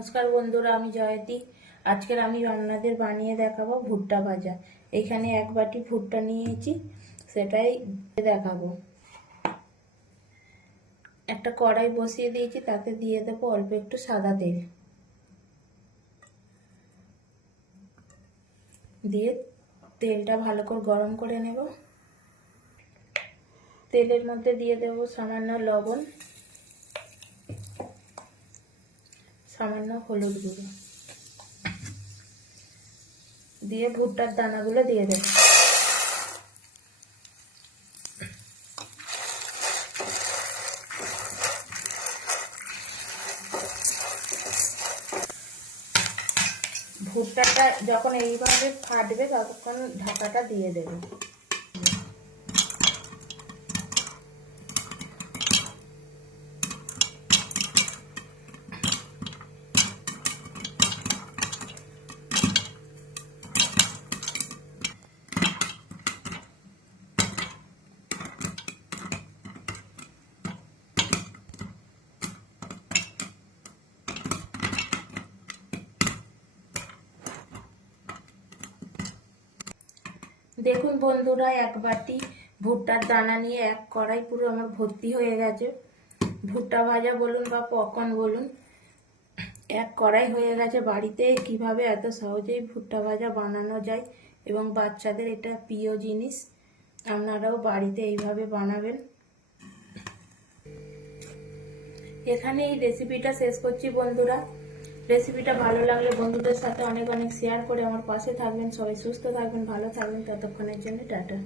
নমস্কার বন্ধুরা, আমি জয়তী। আজকের আমি আপনাদের বানিয়ে দেখাবো ভুট্টা ভাজা। এখানে এক বাটি ভুট্টা নিয়েছি, সেটাই দেখাবো। একটা কড়াই বসিয়ে দিয়েছি, তাতে দিয়ে দেবো অল্প একটু সাদা তেল। দিয়ে তেলটা ভালো করে গরম করে নেব। তেলের মধ্যে দিয়ে দেব সামান্য লবণ, সামান্য হলুদ গুঁড়ো, দিয়ে ভুট্টার দানাগুলো দিয়ে দেব। ভুট্টাটা যখন এইভাবে ফাটবে ততক্ষণ ঢাকাটা দিয়ে দেব। দেখুন বন্ধুরা, এক বাটি ভুট্টার দানা নিয়ে এক কড়াই পুরো আমার ভর্তি হয়ে গেছে। ভুট্টা ভাজা বলুন বা পপকর্ন বলুন, এক কড়াই হয়ে গেছে। বাড়িতে কিভাবে এত সহজেই ভুট্টা ভাজা বানানো যায় এবং বাচ্চাদের এটা প্রিয় জিনিস, আপনারাও বাড়িতে এইভাবে বানাবেন। এখানে এই রেসিপিটা শেষ করছি বন্ধুরা। রেসিপিটা ভালো লাগলে বন্ধুদের সাথে অনেক অনেক শেয়ার করে আমার পাশে থাকবেন। সবাই সুস্থ থাকবেন, ভালো থাকবেন। ততক্ষণের জন্য টাটা।